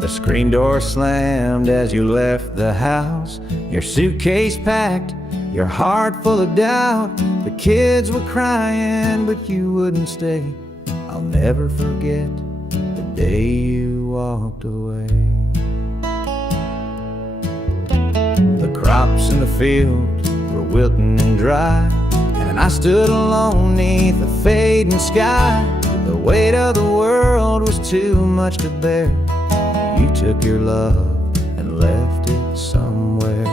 The screen door slammed as you left the house, your suitcase packed, your heart full of doubt. The kids were crying, but you wouldn't stay. I'll never forget the day you walked away. The crops in the field were wilting and dry, and I stood alone neath the fading sky. The weight of the world was too much to bear. You took your love and left it somewhere.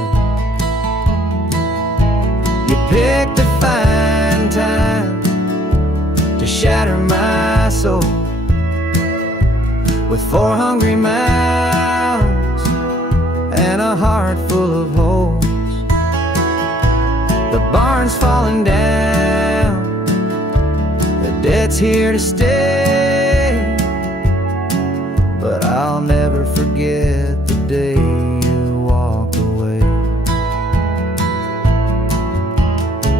You picked a fine time to shatter my soul with 4 hungry mouths and a heart full of holes. The barn's falling down, the debt's here to stay, but I'll never forget the day you walked away.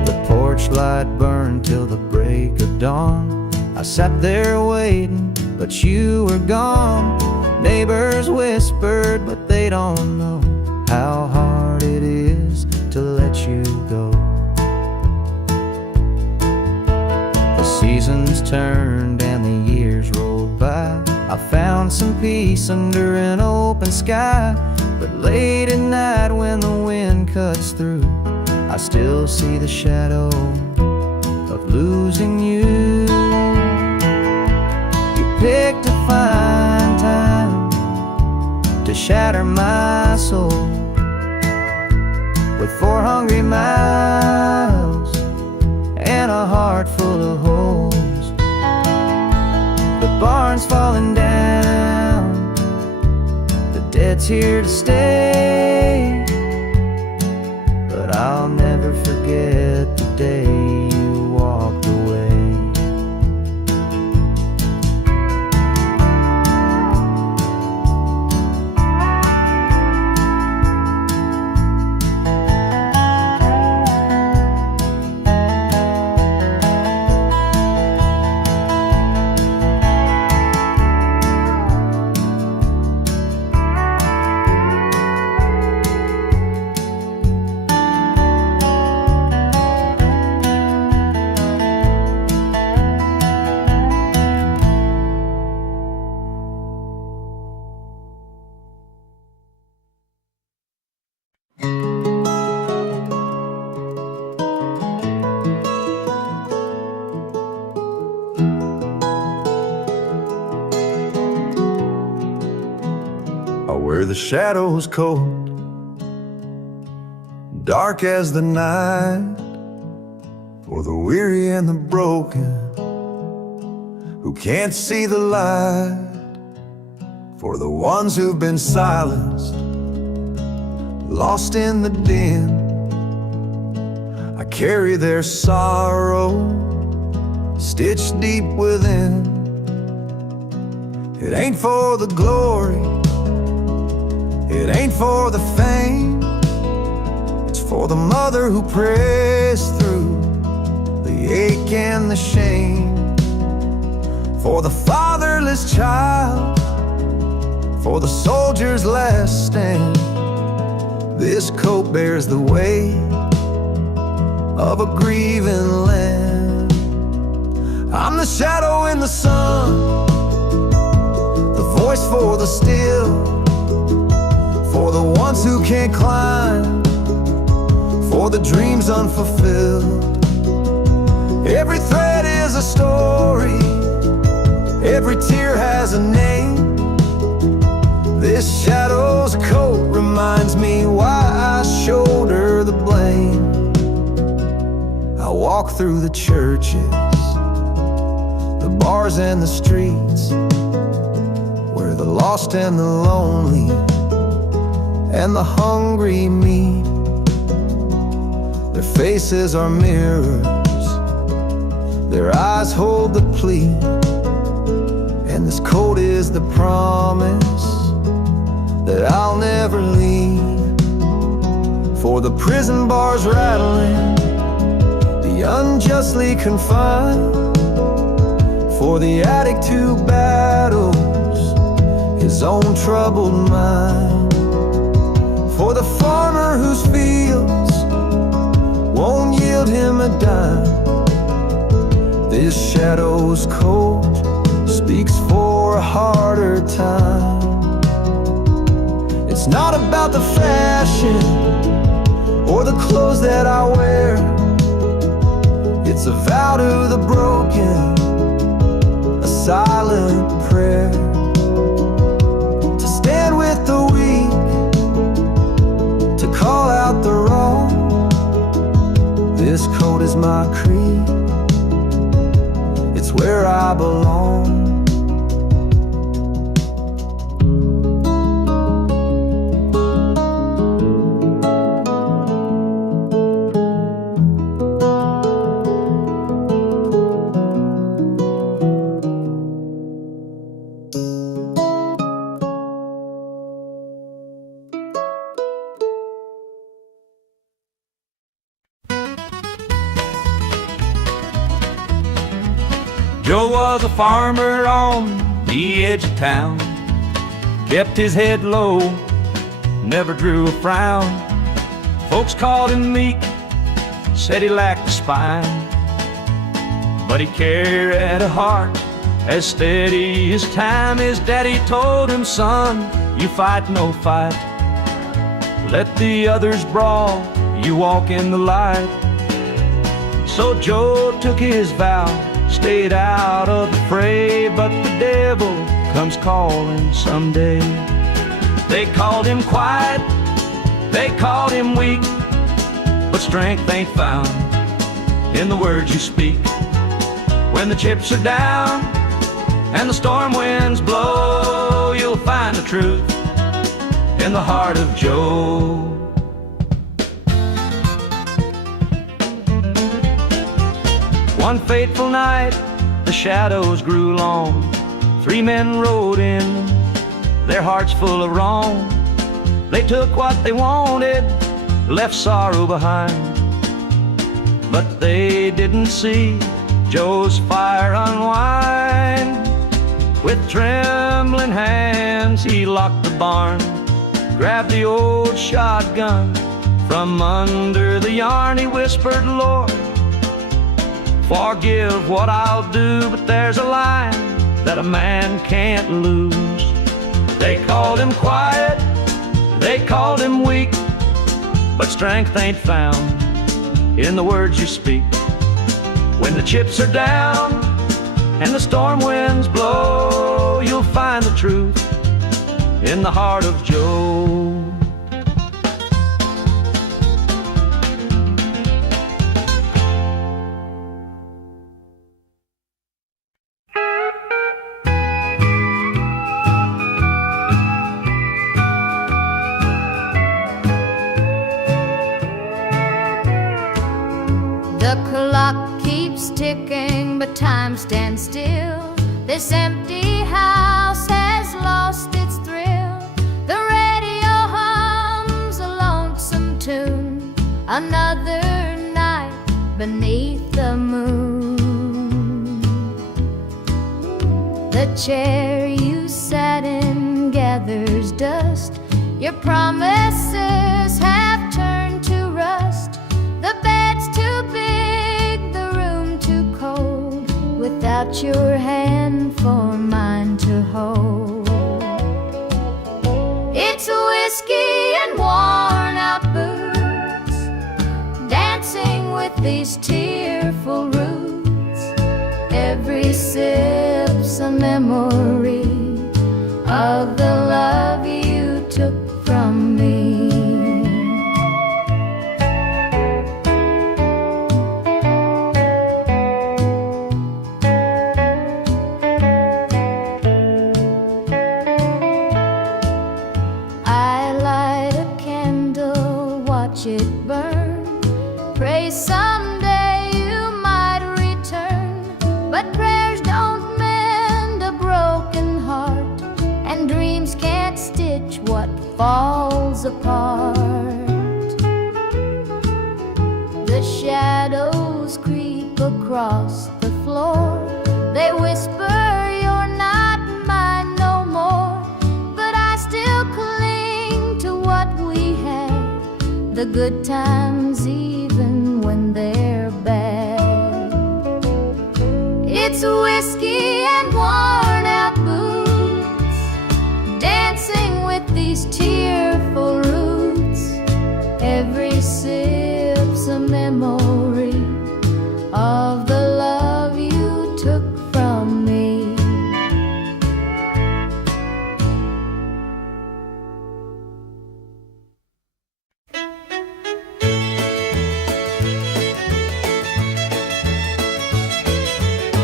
The porch light burned till the break of dawn. I sat there waiting, but you were gone. Neighbors whispered, but they don't know how hard it is to let you go. The seasons turned and the years rolled by. I found some peace under an open sky, but late at night when the wind cuts through, I still see the shadow of losing you. You picked a fine time to shatter my soul with 4 hungry mouths and a heart full of holes. The barn's falling down, the debt's here to stay, but I'll never forget the day you walked away. Where the shadows cold, dark as the night, for the weary and the broken who can't see the light, for the ones who've been silenced, lost in the din. I carry their sorrow stitched deep within. It ain't for the glory, it ain't for the fame, it's for the mother who prays through the ache and the shame, for the fatherless child, for the soldier's last stand. This coat bears the weight of a grieving land. I'm the shadow in the sun, the voice for the still, for the ones who can't climb, for the dreams unfulfilled. Every thread is a story, every tear has a name. This shadow's coat reminds me why I shoulder the blame. I walk through the churches, the bars and the streets, where the lost and the lonely and the hungry meet. Their faces are mirrors, their eyes hold the plea, and this coat is the promise that I'll never leave. For the prison bars rattling, the unjustly confined, for the addict who battles his own troubled mind. For the farmer whose fields won't yield him a dime, this shadow's coat speaks for a harder time. It's not about the fashion or the clothes that I wear. It's a vow to the broken, a silent prayer, to stand with the weak, to call out the wrong. This coat is my creed, it's where I belong. Joe was a farmer on the edge of town, kept his head low, never drew a frown. Folks called him meek, said he lacked a spine, but he carried a heart as steady as time. His daddy told him, son, you fight no fight, let the others brawl, you walk in the light. So Joe took his vow, stayed out of the fray, but the devil comes calling someday. They called him quiet, they called him weak, but strength ain't found in the words you speak. When the chips are down and the storm winds blow, you'll find the truth in the heart of Joe. One fateful night, the shadows grew long. 3 men rode in, their hearts full of wrong. They took what they wanted, left sorrow behind, but they didn't see Joe's fire unwind. With trembling hands, he locked the barn, grabbed the old shotgun from under the yarn. He whispered, Lord, forgive what I'll do, but there's a line that a man can't lose. They called him quiet, they called him weak, but strength ain't found in the words you speak. When the chips are down and the storm winds blow, you'll find the truth in the heart of Joe. The clock keeps ticking, but time stands still. This empty house has lost its thrill. The radio hums a lonesome tune, another night beneath the moon. The chair you sat in gathers dust. Your promises have turned to rust. The bed's too big, the room too cold, without your hand for mine to hold. It's whiskey and worn out boots, dancing with these tearful roots. Every sip's a memory of the love you took from me. It burn, pray someday you might return, but prayers don't mend a broken heart, and dreams can't stitch what falls apart. The shadows creep across the floor, they whisper you're not mine no more. good times even when they're bad. It's whiskey and worn out boots, dancing with these tearful roots. Every sip's a memory of the love you took from me.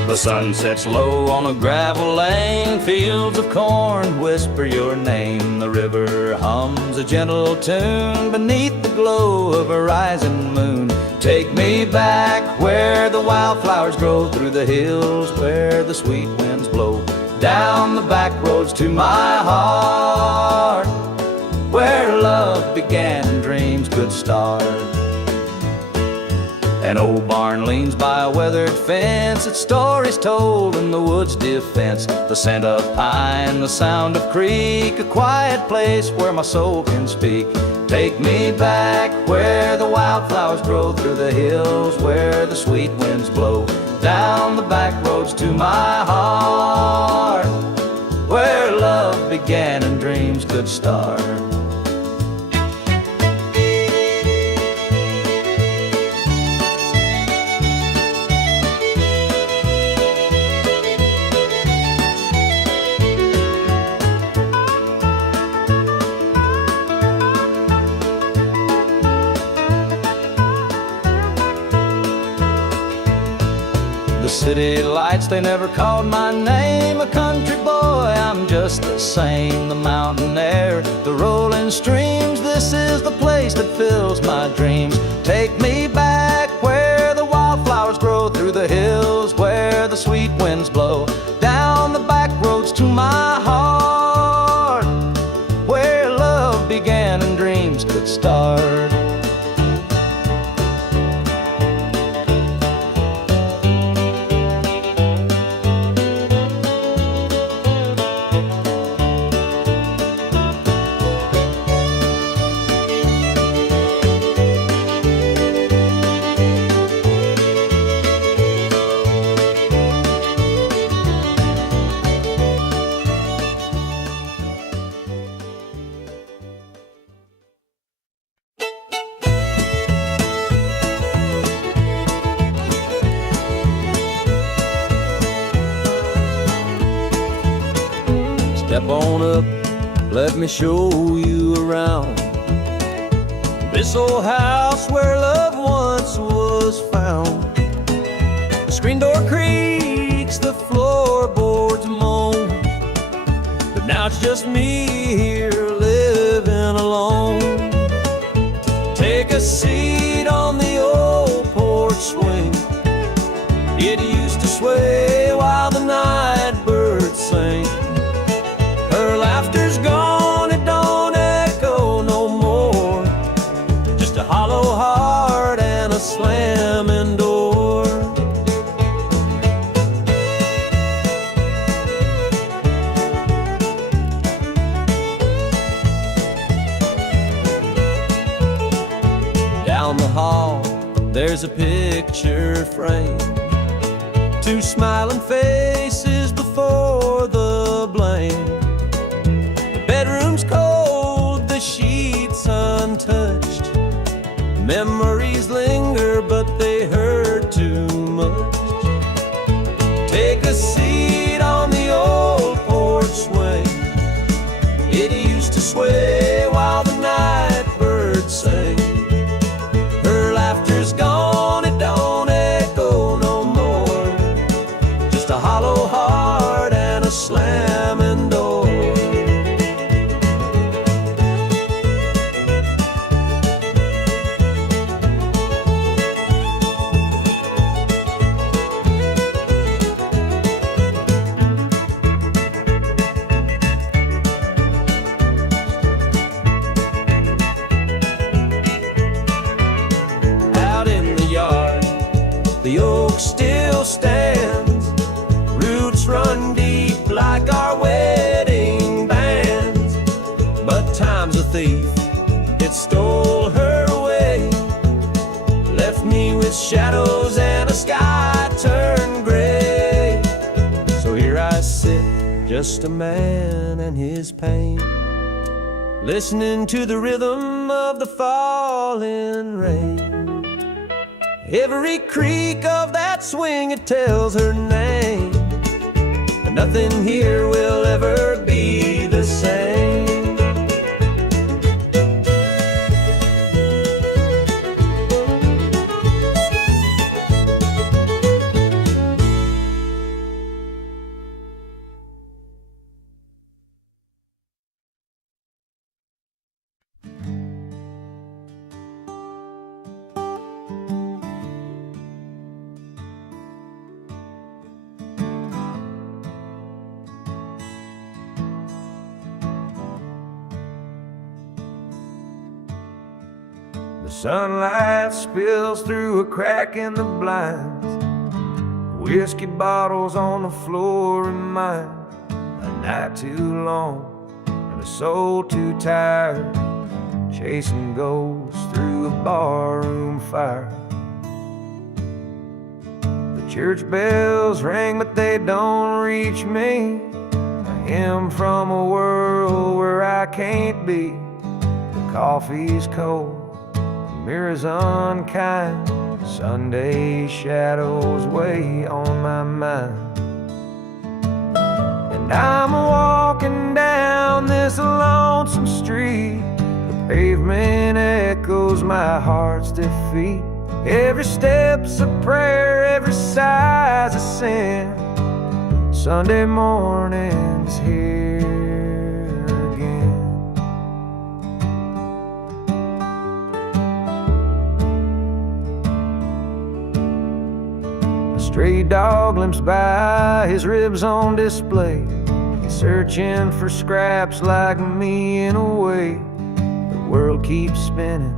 The sun sets low on a gravel lane, fields of corn whisper your name. The river hums a gentle tune beneath the glow of a rising moon. Take me back where the wildflowers grow, through the hills where the sweet winds blow, down the back roads to my heart, where love began and dreams could start. An old barn leans by a weathered fence, its stories told in the wood's defense. The scent of pine, the sound of creek, a quiet place where my soul can speak. Take me back where the wildflowers grow, through the hills where the sweet winds blow, down the back roads to my heart, where love began and dreams could start. City lights, they never called my name. A country boy, I'm just the same. The mountain air, the rolling streams, this is the place that fills my dreams. Take me back where the wildflowers grow, through the hills where the sweet winds blow, down the back roads to my heart, where love began and dreams could start. Step on up, let me show you around this old house where love once was found. The screen door creaks, the floorboards moan, but now it's just me here living alone. Take a seat on the old porch swing, it used to sway while the night birds sang. Her laughter's gone, it don't echo no more, just a hollow heart and a slamming door. Down the hall, there's a picture frame, two smiling faces before the blame. Bedroom's cold, the sheets untouched. Memories linger, but they hurt too much. Take a seat on the old porch swing, it used to sway while the night birds sang. Her laughter's gone, it don't echo no more, just a hollow heart and a slamming door. The oak still stands, roots run deep like our wedding bands. But time's a thief, it stole her away. I sit, just a man and his pain, listening to the rhythm of the falling rain. Every creak of that swing, it tells her name, and nothing here will ever be the same. The sunlight spills through a crack in the blinds. Whiskey bottles on the floor remind a night too long and a soul too tired, chasing ghosts through a barroom fire. The church bells ring, but they don't reach me. A hymn from a world where I can't be. The coffee's cold, mirror's unkind, Sunday shadows weigh on my mind. And I'm walking down this lonesome street. The pavement echoes my heart's defeat. Every step's a prayer, every sigh's a sin. Sunday morning's here again. A stray dog limps by, his ribs on display. He's searching for scraps like me in a way. The world keeps spinning,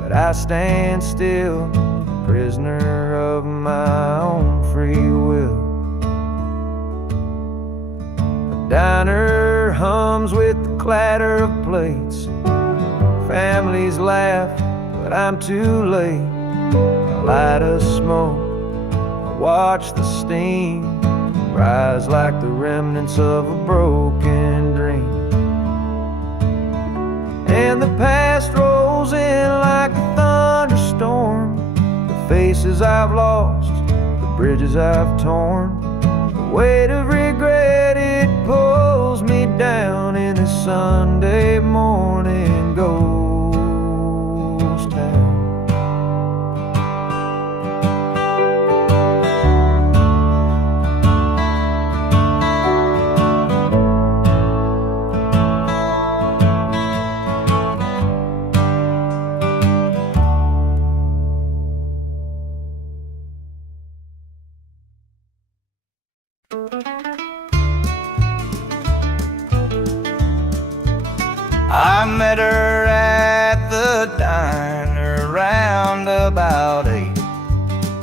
but I stand still, prisoner of my own free will. The diner hums with the clatter of plates. Families laugh, but I'm too late. I light a smoke, I watch the steam rise like the remnants of a broken dream. And the past rolls in like a thunderstorm. The faces I've lost, the bridges I've torn. The weight of regret, it pulls me down in this Sunday morning ghost town. I met her at the diner round about 8.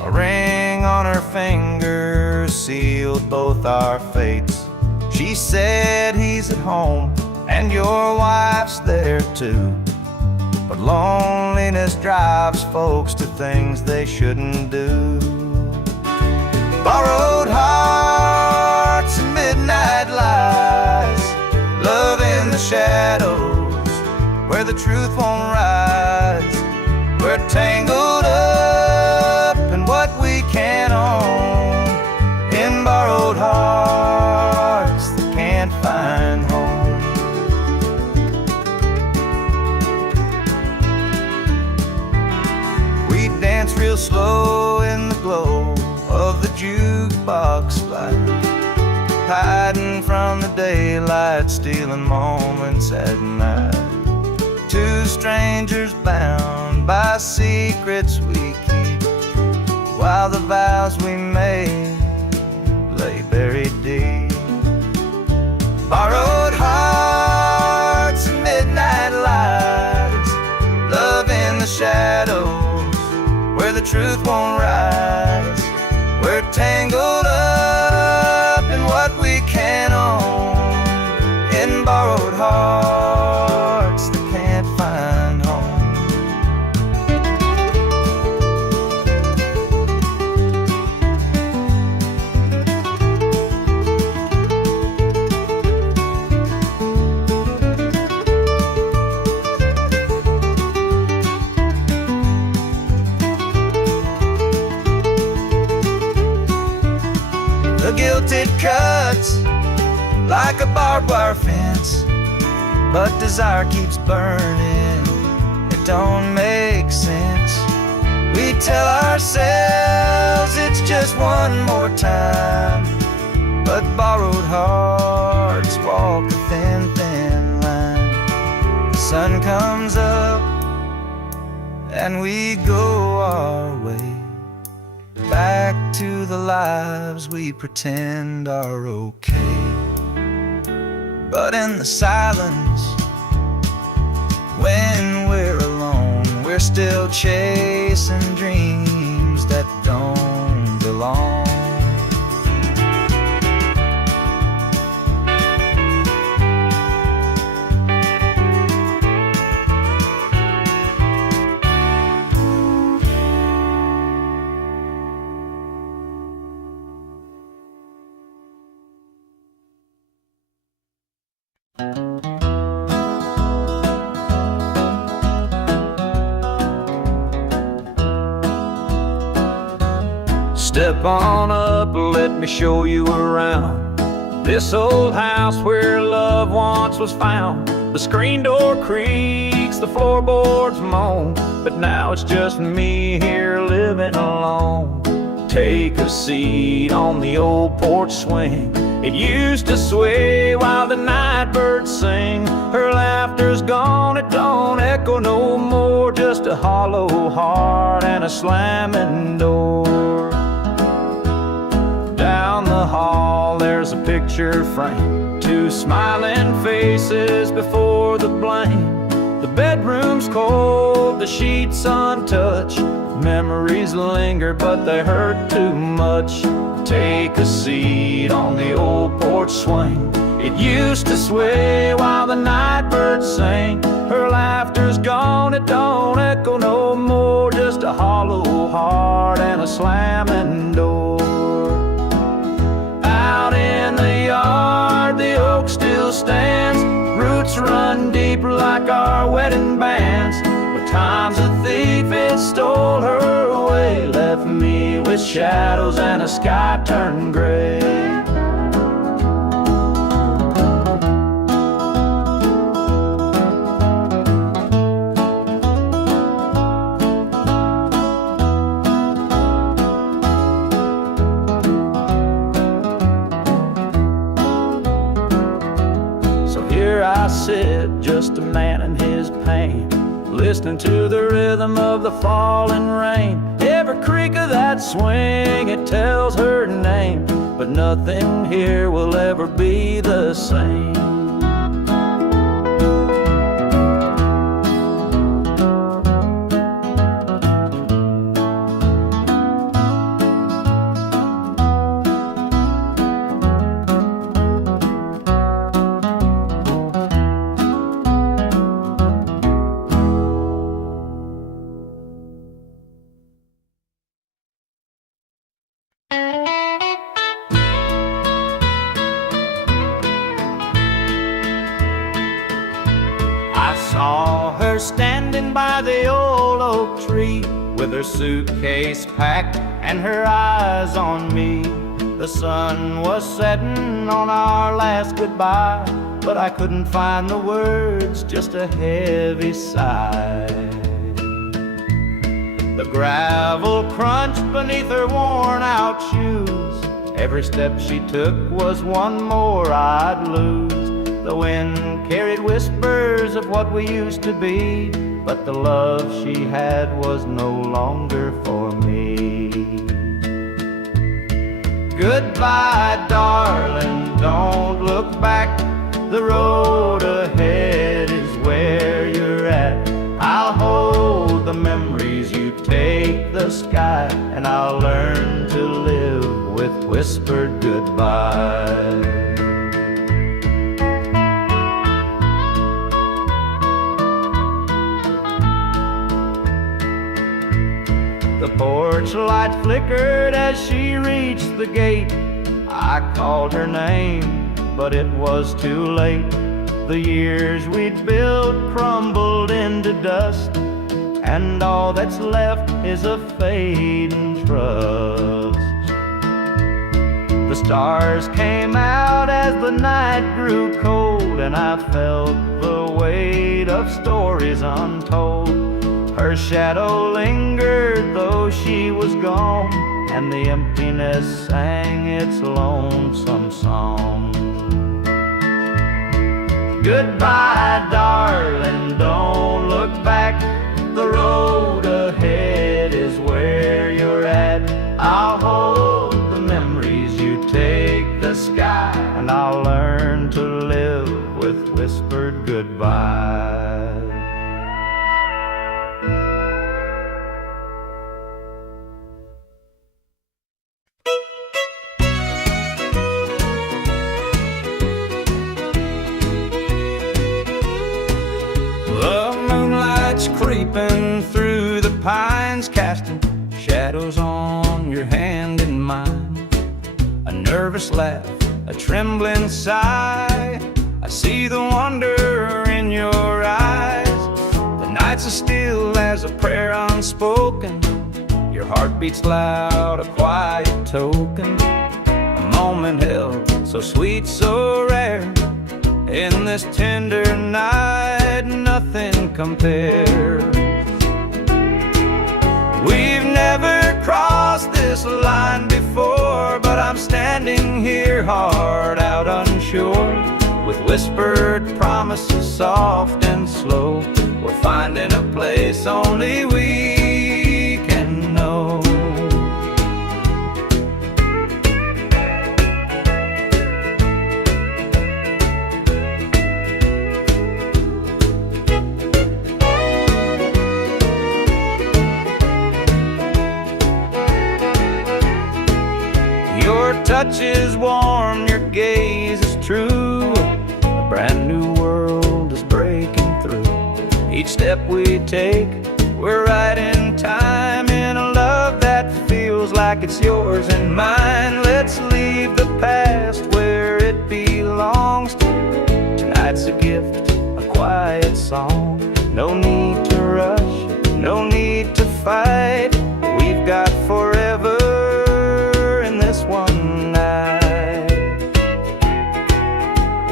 A ring on her finger sealed both our fates. She said he's at home and your wife's there too, but loneliness drives folks to things they shouldn't do. Borrowed hearts and midnight lies, love in the shadows where the truth won't rise. We're tangled up in what we can't own, in borrowed hearts that can't find home. We dance real slow in the glow of the jukebox light, hiding from the daylight, stealing moments at night. Two strangers bound by secrets we keep, while the vows we made lay buried deep. Borrowed hearts and midnight lights, love in the shadows where the truth won't rise. We're tangled up in what we can't own, in borrowed hearts that can't find home. like a barbed wire fence. But desire keeps burning, it don't make sense. We tell ourselves it's just one more time, but borrowed hearts walk a thin, thin line. The sun comes up and we go our way, back to the lives we pretend are okay. But in the silence, when we're alone, we're still chasing dreams that don't belong. Step on up, let me show you around this old house where love once was found. The screen door creaks, the floorboards moan, but now it's just me here living alone. Take a seat on the old porch swing. It used to sway while the night birds sing. Her laughter's gone, it don't echo no more, just a hollow heart and a slamming door. Down the hall there's a picture frame, two smiling faces before the blame. The bedroom's cold, the sheets untouched. Memories linger but they hurt too much. Take a seat on the old porch swing. It used to sway while the night birds sang. Her laughter's gone, it don't echo no more, just a hollow heart and a slamming door. Out in the yard, the oak still stands. Roots run deep like our wedding bands. But time's a thief, it stole her away, left me with shadows and a sky turned gray. I sit, just a man in his pain, listening to the rhythm of the falling rain. Every creak of that swing, it tells her name, but nothing here will ever be the same. Standing by the old oak tree, with her suitcase packed and her eyes on me. The sun was setting on our last goodbye, but I couldn't find the words, just a heavy sigh. The gravel crunched beneath her worn out shoes. Every step she took was one more I'd lose. The wind carried whispers of what we used to be, but the love she had was no longer for me. Goodbye, darling, don't look back. The road ahead is where you're at. I'll hold the memories, you take the sky, and I'll learn to live with whispered goodbye. The porch light flickered as she reached the gate. I called her name, but it was too late. The years we'd built crumbled into dust, and all that's left is a fading trust. The stars came out as the night grew cold and I felt the weight of stories untold. Her shadow lingered though she was gone, and the emptiness sang its lonesome song. Goodbye, darling, don't look back. The road ahead is where you're at. I'll hold the memories, you take the sky, and I'll learn to live with whispered goodbye. Creeping through the pines, casting shadows on your hand and mine. A nervous laugh, a trembling sigh, I see the wonder in your eyes. The nights are still as a prayer unspoken. Your heart beats loud, a quiet token. A moment held, so sweet, so rare. In this tender night, nothing compares. We've never crossed this line before, but I'm standing here, heart out unsure, with whispered promises soft and slow. We're finding a place only we can know. Your touch is warm, your gaze is true. A brand new world is breaking through. Each step we take, we're right in time, in a love that feels like it's yours and mine. Let's leave the past where it belongs. Tonight's a gift, a quiet song. No need to rush, no need to fight. We've got forever one night.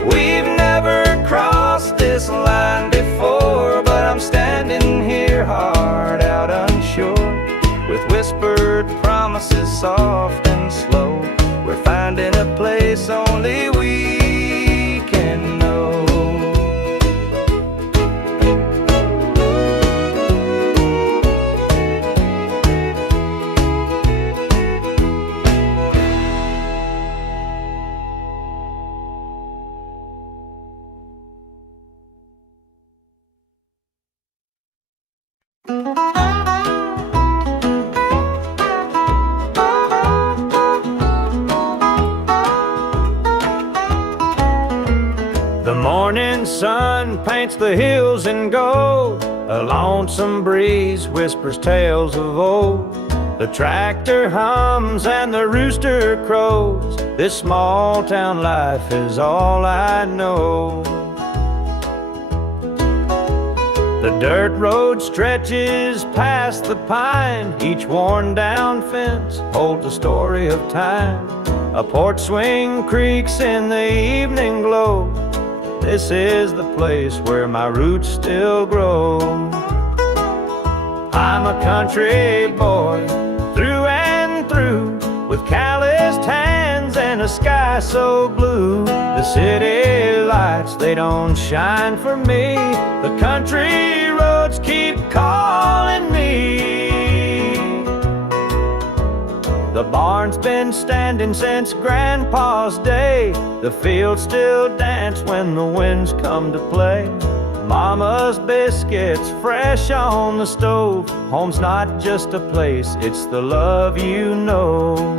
We've never crossed this line before, but I'm standing here, heart out unsure, with whispered promises soft and slow. We're finding a place only we can know. The morning sun paints the hills in gold. A lonesome breeze whispers tales of old. The tractor hums and the rooster crows. This small town life is all I know. The dirt road stretches past the pine. Each worn down fence holds a story of time. A porch swing creaks in the evening glow. This is the place where my roots still grow. I'm a country boy through and through, with calloused hands and a sky so blue. The city lights, they don't shine for me. The country roads keep calling me. The barn's been standing since Grandpa's day. The fields still dance when the winds come to play. Mama's biscuits fresh on the stove. Home's not just a place, it's the love you know.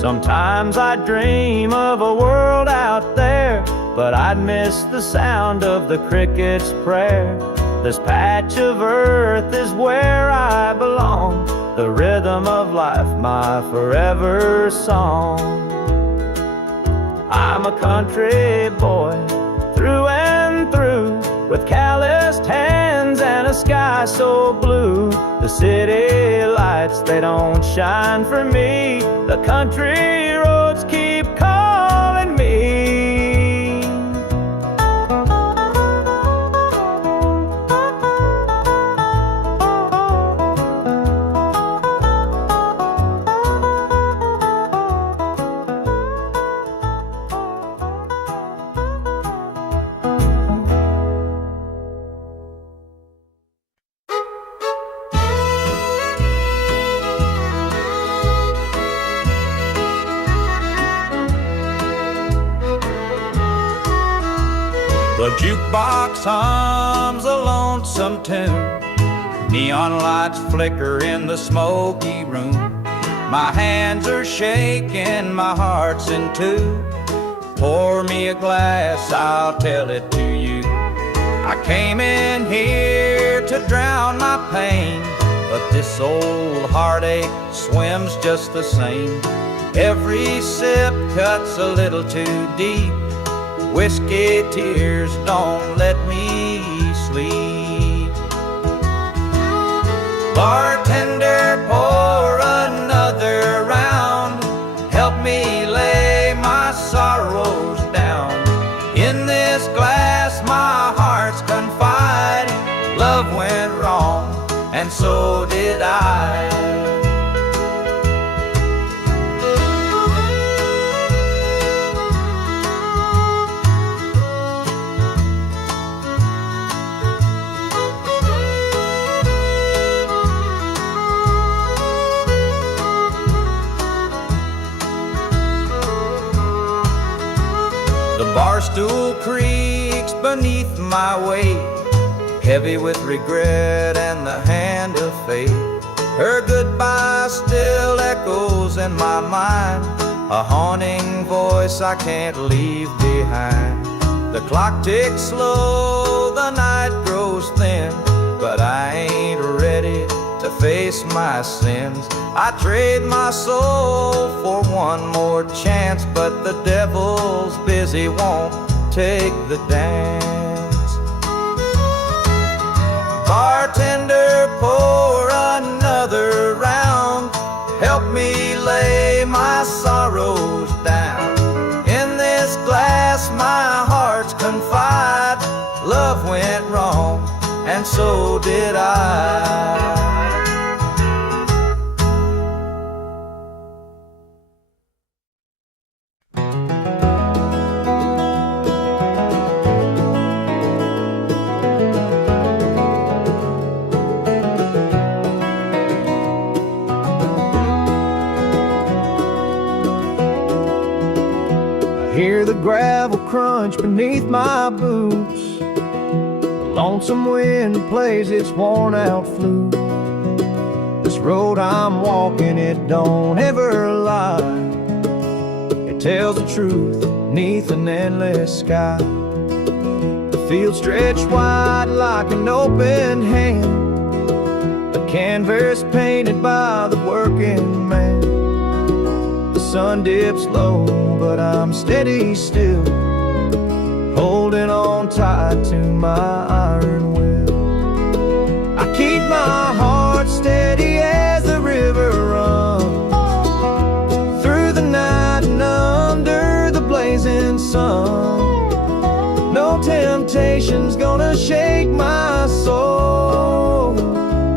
Sometimes I dream of a world out there, but I'd miss the sound of the cricket's prayer. This patch of earth is where I belong. The rhythm of life, my forever song. I'm a country boy, through and through, with calloused hands and a sky so blue. The city lights, they don't shine for me. The country roads keep calling me. The jukebox hums a lonesome tune. Neon lights flicker in the smoky room. My hands are shaking, my heart's in two. Pour me a glass, I'll tell it to you. I came in here to drown my pain, but this old heartache swims just the same. Every sip cuts a little too deep. Whiskey tears don't let me sleep. Bartender, pour another round. Help me lay my sorrows down. In this glass my heart's confide. Love went wrong, and so did I. Barstool creaks beneath my weight, heavy with regret and the hand of fate. Her goodbye still echoes in my mind, a haunting voice I can't leave behind. The clock ticks slow, the night grows thin, but I ain't ready to face my sins. I trade my soul for one more chance, but the devil's busy, won't take the dance. Bartender, pour another round. Help me lay my sorrows down. In this glass my heart's confide. Love went wrong, and so did I. Hear the gravel crunch beneath my boots. The lonesome wind plays its worn out flute. This road I'm walking, it don't ever lie. It tells the truth neath an endless sky. The field stretched wide like an open hand, a canvas painted by the working man. The sun dips low, but I'm steady still, holding on tight to my iron will. I keep my heart steady as the river runs through the night and under the blazing sun. No temptation's gonna shake my soul.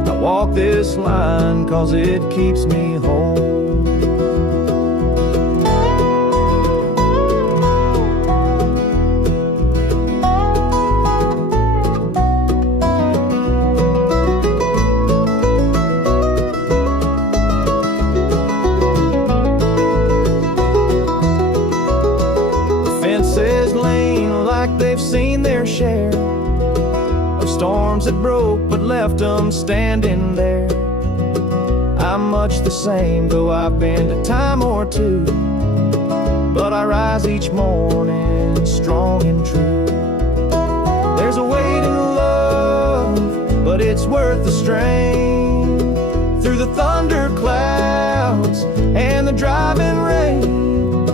I walk this line 'cause it keeps me whole. Seen their share of storms that broke but left them standing there. I'm much the same, though I've been a time or two, but I rise each morning strong and true. There's a weight in love it's worth the strain. Through the thunder clouds and the driving rain,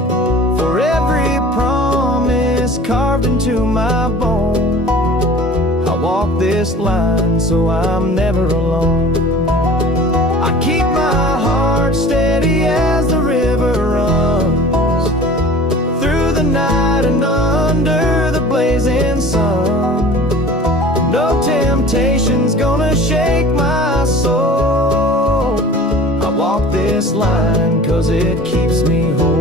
for every promise carved into my bone, I walk this line so I'm never alone. I keep my heart steady as the river runs through the night and under the blazing sun. No temptation's gonna shake my soul. I walk this line 'cause it keeps me whole.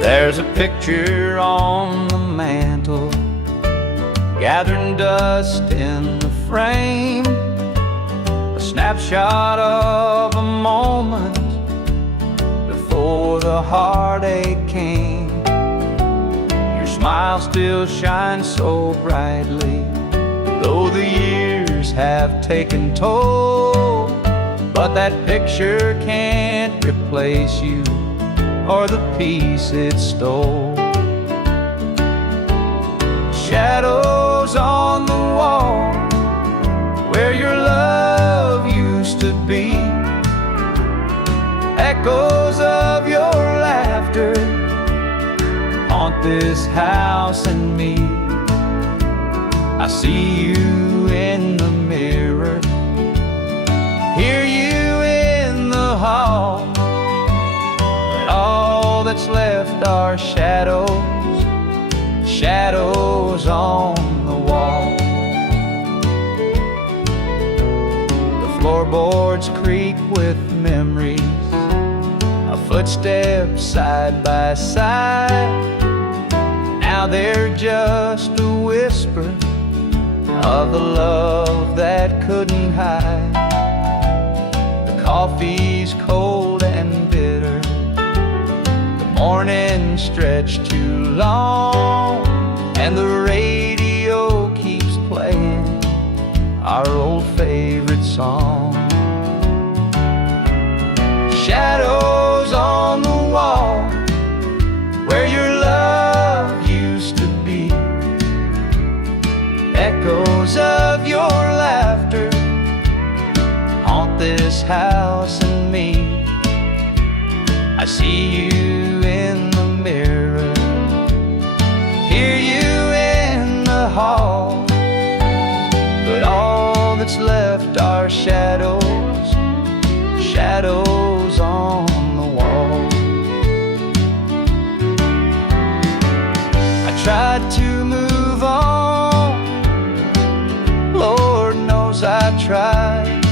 There's a picture on the mantle, gathering dust in the frame, a snapshot of a moment before the heartache came. Your smile still shines so brightly, though the years have taken toll. But that picture can't replace you or the peace it stole. Shadows on the wall where your love used to be, echoes of your laughter haunt this house and me. I see you in the mirror, hear you in the hall. All that's left are shadows, shadows on the wall. The floorboards creak with memories of footsteps side by side. Now they're just a whisper of the love that couldn't hide. The coffee's cold and bitter, morning stretched too long, and the radio keeps playing our old favorite song. Shadows on the wall where your love used to be, echoes of your laughter haunt this house and me. I see you in the mirror, hear you in the hall. But all that's left are shadows, shadows on the wall. I tried to move on, Lord knows I tried,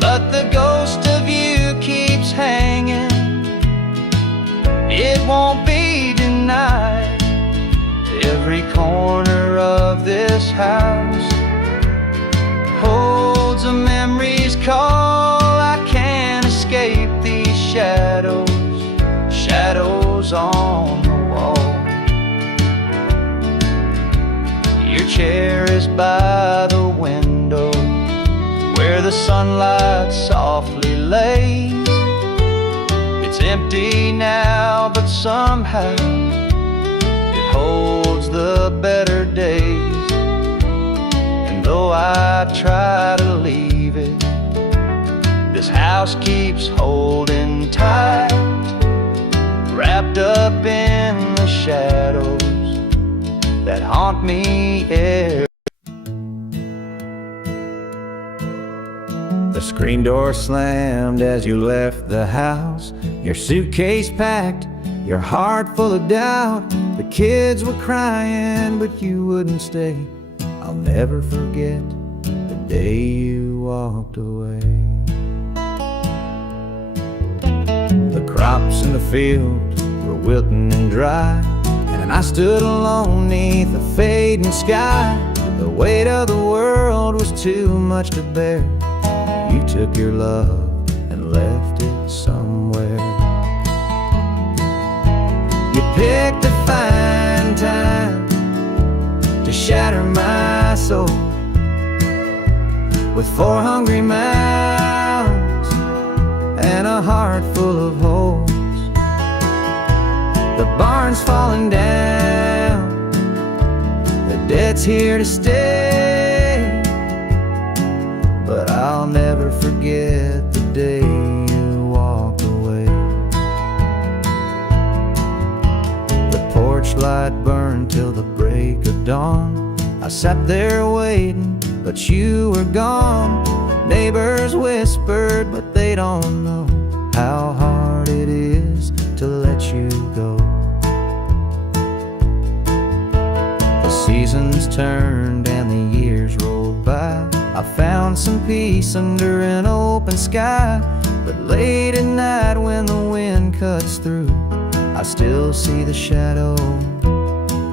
but the ghost of you keeps hanging. It won't be denied. Every corner of this house holds a memory's call. I can't escape these shadows, shadows on the wall. Your chair is by the window where the sunlight softly lays. It's empty now, but somehow it holds the better days. And though I try to leave it, this house keeps holding tight, wrapped up in the shadows that haunt me every. The screen door slammed as you left the house, your suitcase packed, your heart full of doubt. The kids were crying, but you wouldn't stay. I'll never forget the day you walked away. The crops in the field were wilting and dry, and I stood alone neath the fading sky. The weight of the world was too much to bear. You took your love and left it somewhere. You picked a fine time to shatter my soul with 4 hungry mouths and a heart full of holes. The barn's falling down, the debt's here to stay, but I'll never forget the day you walked away. The porch light burned till the break of dawn. I sat there waiting, but you were gone. Neighbors whispered, but they don't know how hard it is to let you go. The seasons turned and the years rolled by. I found some peace under an open sky, but late at night when the wind cuts through, I still see the shadow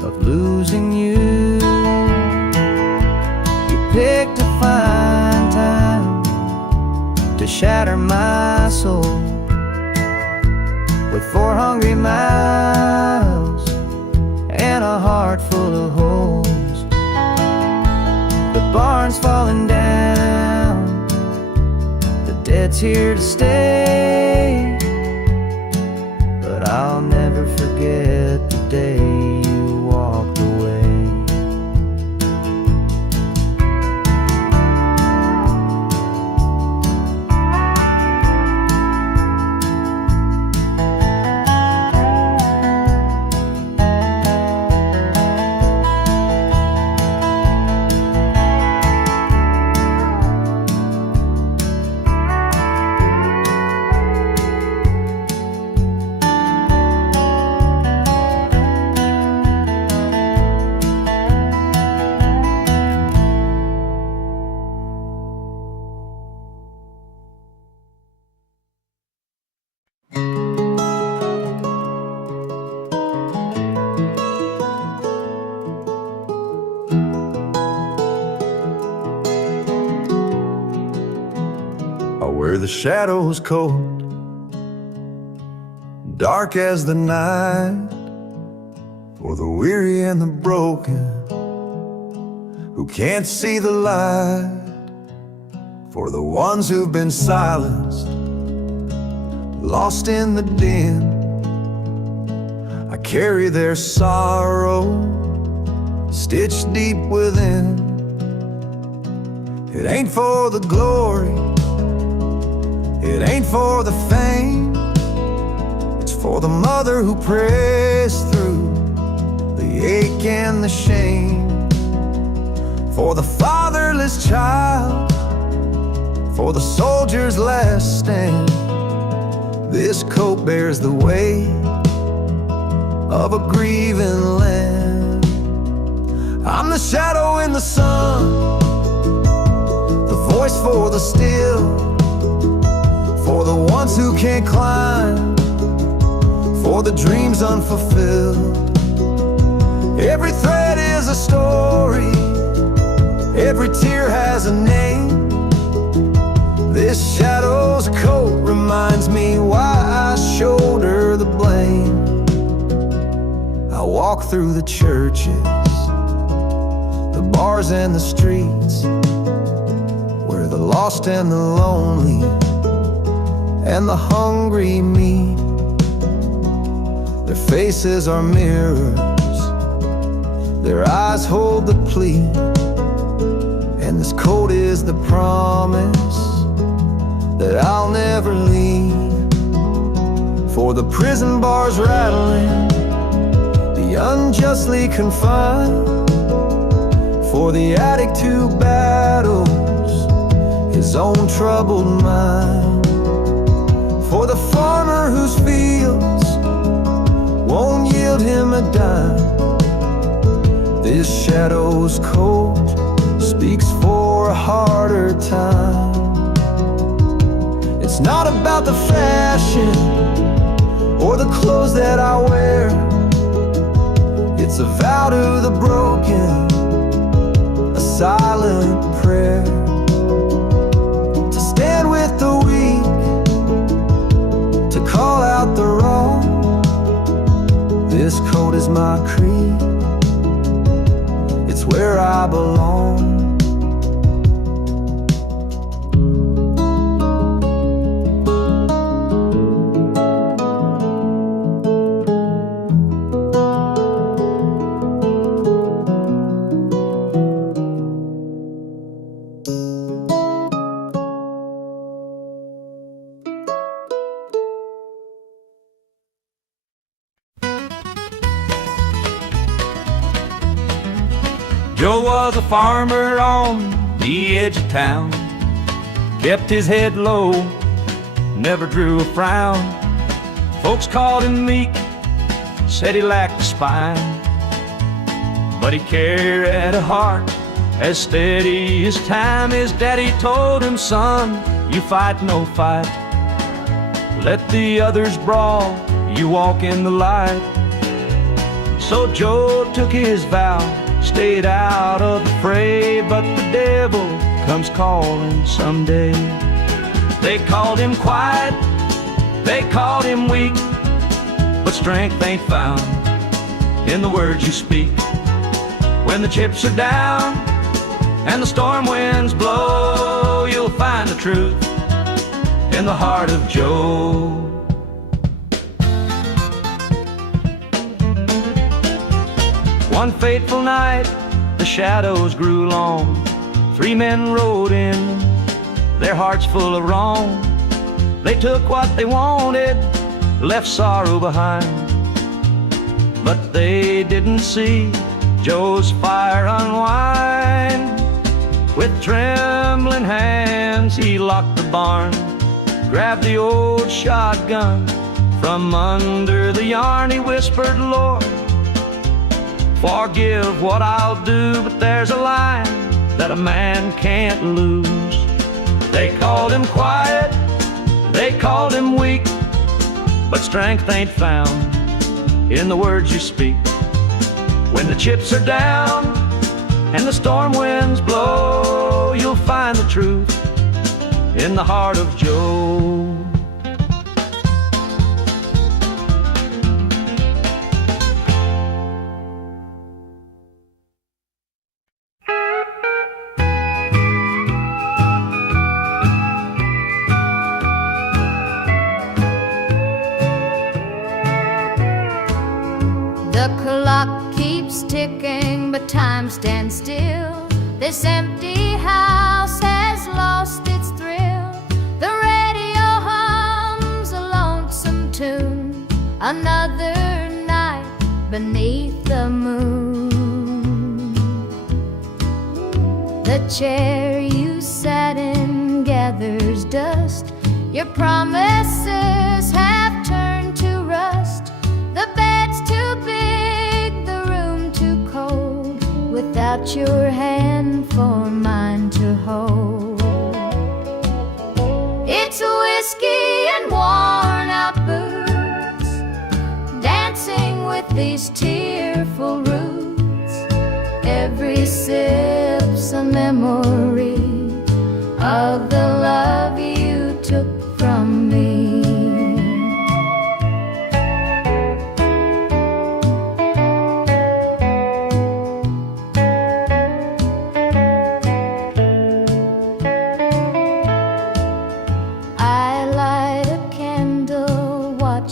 of losing you. You picked a fine time to shatter my soul with 4 hungry mouths and a heart full of holes. The barn's falling down, the debt's here to stay, but I'll never forget the day you walked away. Where the shadows cold, dark as the night, for the weary and the broken who can't see the light, for the ones who've been silenced, lost in the din. I carry their sorrow stitched deep within. It ain't for the glory, it ain't for the fame, it's for the mother who prays through the ache and the shame, for the fatherless child, for the soldier's last stand. This coat bears the weight of a grieving land. I'm the shadow in the sun, the voice for the still, for the ones who can't climb, for the dreams unfulfilled. Every thread is a story, every tear has a name. This shadow's coat reminds me why I shoulder the blame. I walk through the churches, the bars and the streets, where the lost and the lonely and the hungry meet. Their faces are mirrors, their eyes hold the plea, and this coat is the promise that I'll never leave. For the prison bars rattling, the unjustly confined, for the addict who battles his own troubled mind, for the farmer whose fields won't yield him a dime. This shadow's coat speaks for a harder time. It's not about the fashion or the clothes that I wear. It's a vow to the broken, a silent prayer, to stand with the weak, to call out the wrong. This coat is my creed, it's where I belong. Joe was a farmer on the edge of town, kept his head low, never drew a frown. Folks called him meek, said he lacked a spine, but he carried a heart as steady as time. His daddy told him, son, you fight no fight, let the others brawl, you walk in the light. So Joe took his vow, stayed out of the fray, but the devil comes calling someday. They called him quiet, they called him weak, but strength ain't found in the words you speak. When the chips are down and the storm winds blow, you'll find the truth in the heart of Joe. One fateful night, the shadows grew long. 3 men rode in, their hearts full of wrong. They took what they wanted, left sorrow behind, but they didn't see Joe's fire unwind. With trembling hands, he locked the barn, grabbed the old shotgun from under the yarn. He whispered, Lord, forgive what I'll do, but there's a line that a man can't lose. They called him quiet, they called him weak, but strength ain't found in the words you speak. When the chips are down and the storm winds blow, you'll find the truth in the heart of Joe. The clock keeps ticking, but time stands still. This empty house has lost its thrill. The radio hums a lonesome tune, another night beneath the moon. The chair you sat in gathers dust, your promises have turned to rust. The bed's too big, the room too cold, without your hand for mine to hold. It's whiskey and worn out boots, dancing with these tearful roots. Every sip's a memory of the love you took from me.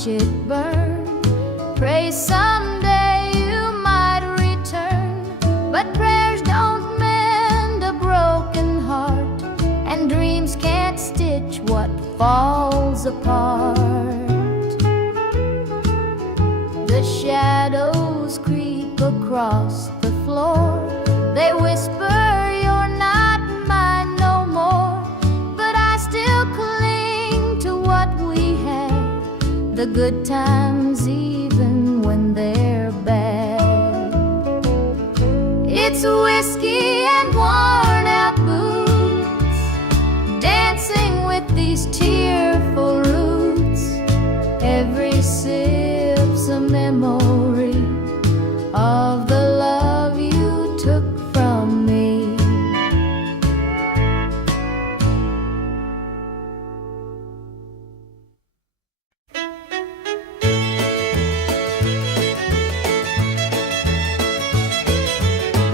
It burn, pray someday you might return, but prayers don't mend a broken heart, and dreams can't stitch what falls apart. The shadows creep across the floor, they whisper you're not mine no more, but I still cling to what we had, the good times even when they're bad. It's whiskey and worn out boots, dancing with these tearful roots. Every sip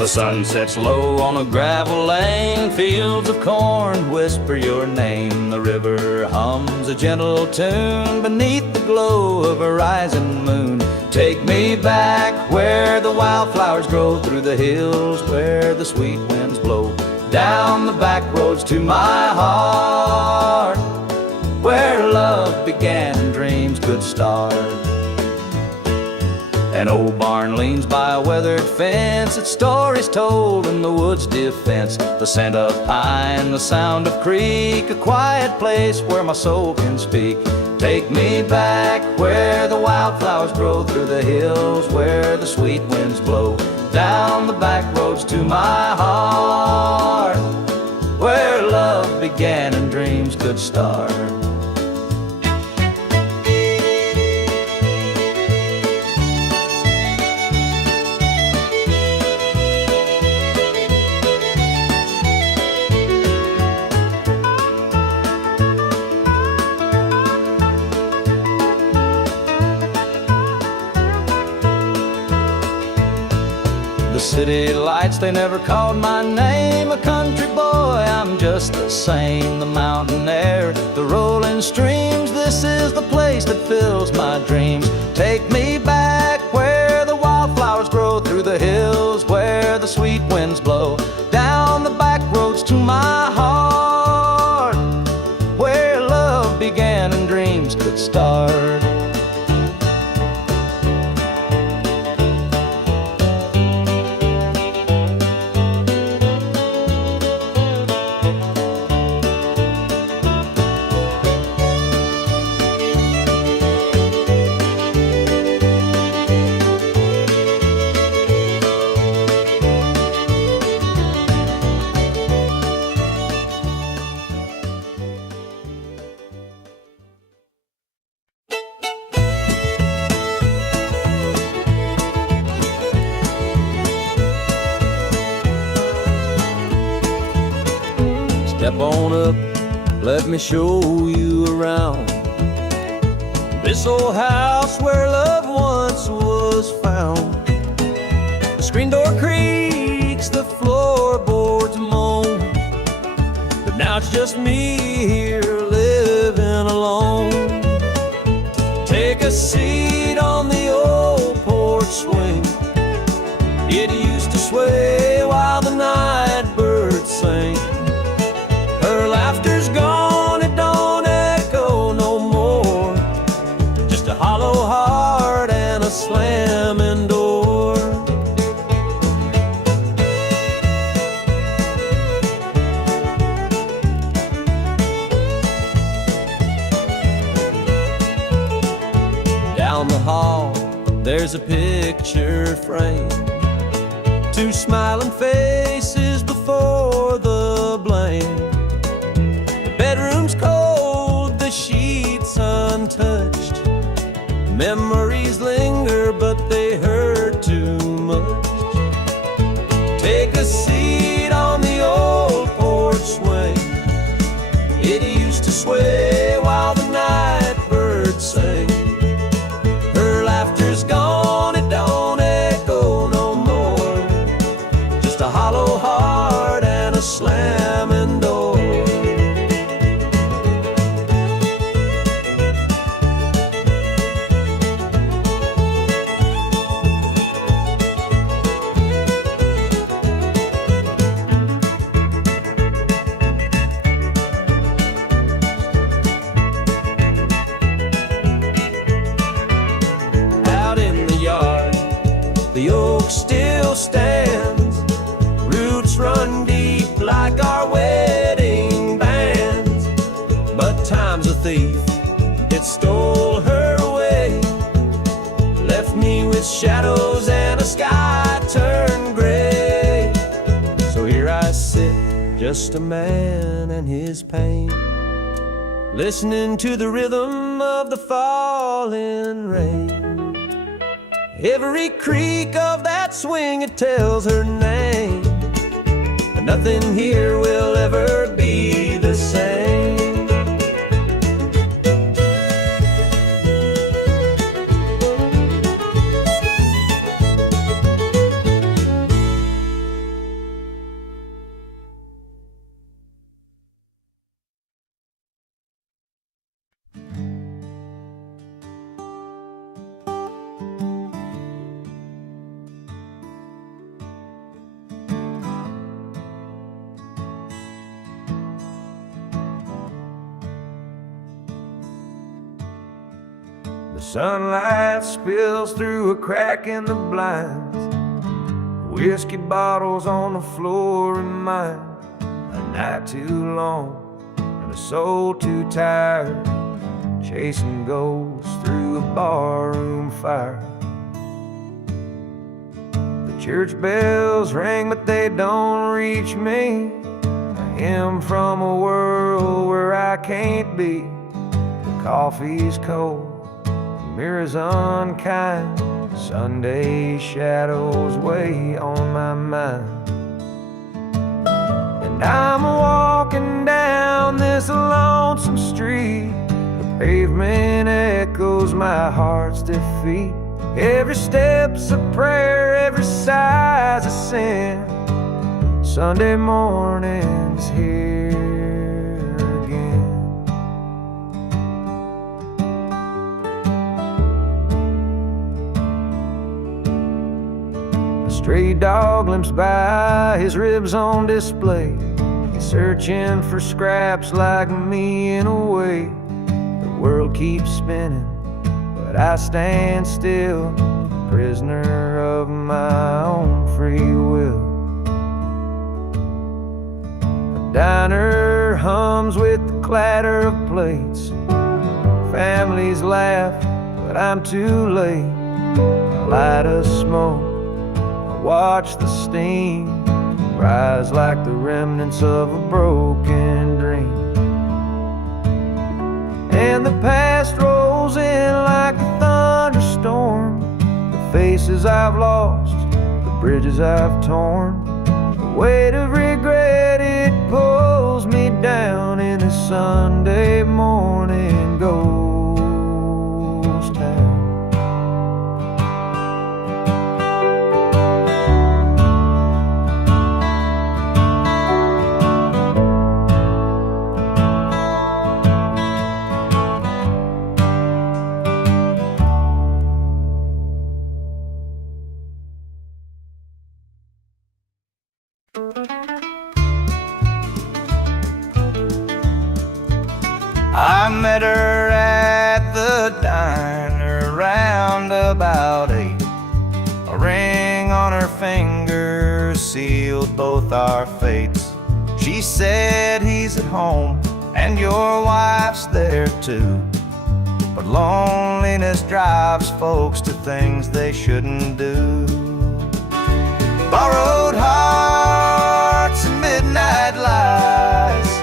sun sets low on a gravel lane, fields of corn whisper your name. The river hums a gentle tune beneath the glow of a rising moon. Take me back where the wildflowers grow, through the hills where the sweet winds blow, down the back roads to my heart, where love began and dreams could start. An old barn leans by a weathered fence, its stories told in the wood's defense. The scent of pine, the sound of creek, a quiet place where my soul can speak. Take me back where the wildflowers grow, through the hills where the sweet winds blow, down the back roads to my heart, where love began and dreams could start. The city lights, they never called my name. A country boy, I'm just the same. The mountain air, the rolling streams, this is the place that fills my dreams. Take me back where the wildflowers grow, through the hills where the sweet winds blow, down the back roads to my heart, where love began and dreams could start. Step on up, let me show you around this old house where love once was found. The screen door creaks, the floorboards moan, but now it's just me here living alone. Take a seat on the old porch swing, it used to sway while the night birds sang. Her laughter's gone, it don't echo no more, just a hollow heart and a slamming door. Down the hall, there's a picture frame, two smiling faces before the blame. Bedroom's cold, the sheets untouched, memories linger but they hurt too much. Take a seat on the old porch swing, it used to sway while the night birds sang. Her laughter's gone, it don't echo no more, just a hollow heart and a slamming door. The oak still stands, roots run deep like our wedding bands. But time's a thief, it stole her away, left me with shadows and a sky turned gray. So here I sit, just a man and his pain, listening to the rhythm of the falling rain. Every creak of that swing, it tells her name, but nothing here will ever be the same. Sunlight spills through a crack in the blinds. Whiskey bottles on the floor remind a night too long and a soul too tired, chasing ghosts through a barroom fire. The church bells ring, but they don't reach me. A hymn from a world where I can't be. The coffee's cold, the mirror's unkind. Sunday shadows weigh on my mind. And I'm walking down this lonesome street. The pavement echoes my heart's defeat. Every step's a prayer, every sigh's a sin. Sunday morning's here again. A stray dog limps by, his ribs on display. He's searching for scraps like me in a way. The world keeps spinning, but I stand still, prisoner of my own free will. The diner hums with the clatter of plates. Families laugh, but I'm too late. I light a smoke, I watch the steam rise like the remnants of a broken dream. And the past rolls in like a thunderstorm. The faces I've lost, the bridges I've torn. The weight of regret, it pulls me down in a Sunday morning ghost town. I met her at the diner round about 8. A ring on her finger sealed both our fates. She said he's at home and your wife's there too, but loneliness drives folks to things they shouldn't do. Borrowed hearts and midnight lies,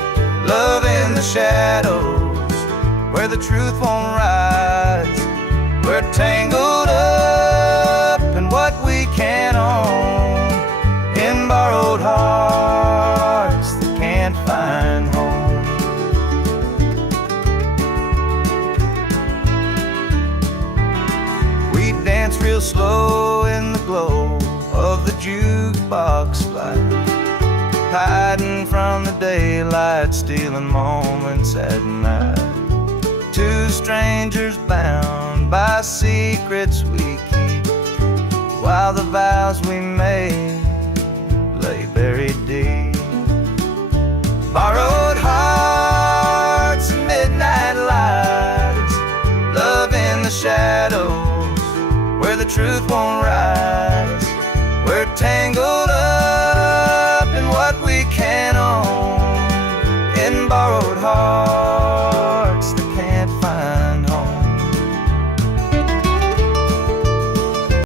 love in the shadows where the truth won't rise. We're tangled up in what we can't own, in borrowed hearts that can't find home. We dance real slow in the glow of the jukebox light, hiding from the daylight, stealing moments at night. Two strangers bound by secrets we keep, while the vows we made lay buried deep. Borrowed hearts and midnight lights, love in the shadows where the truth won't rise. We're tangled up in what we can't own, in borrowed hearts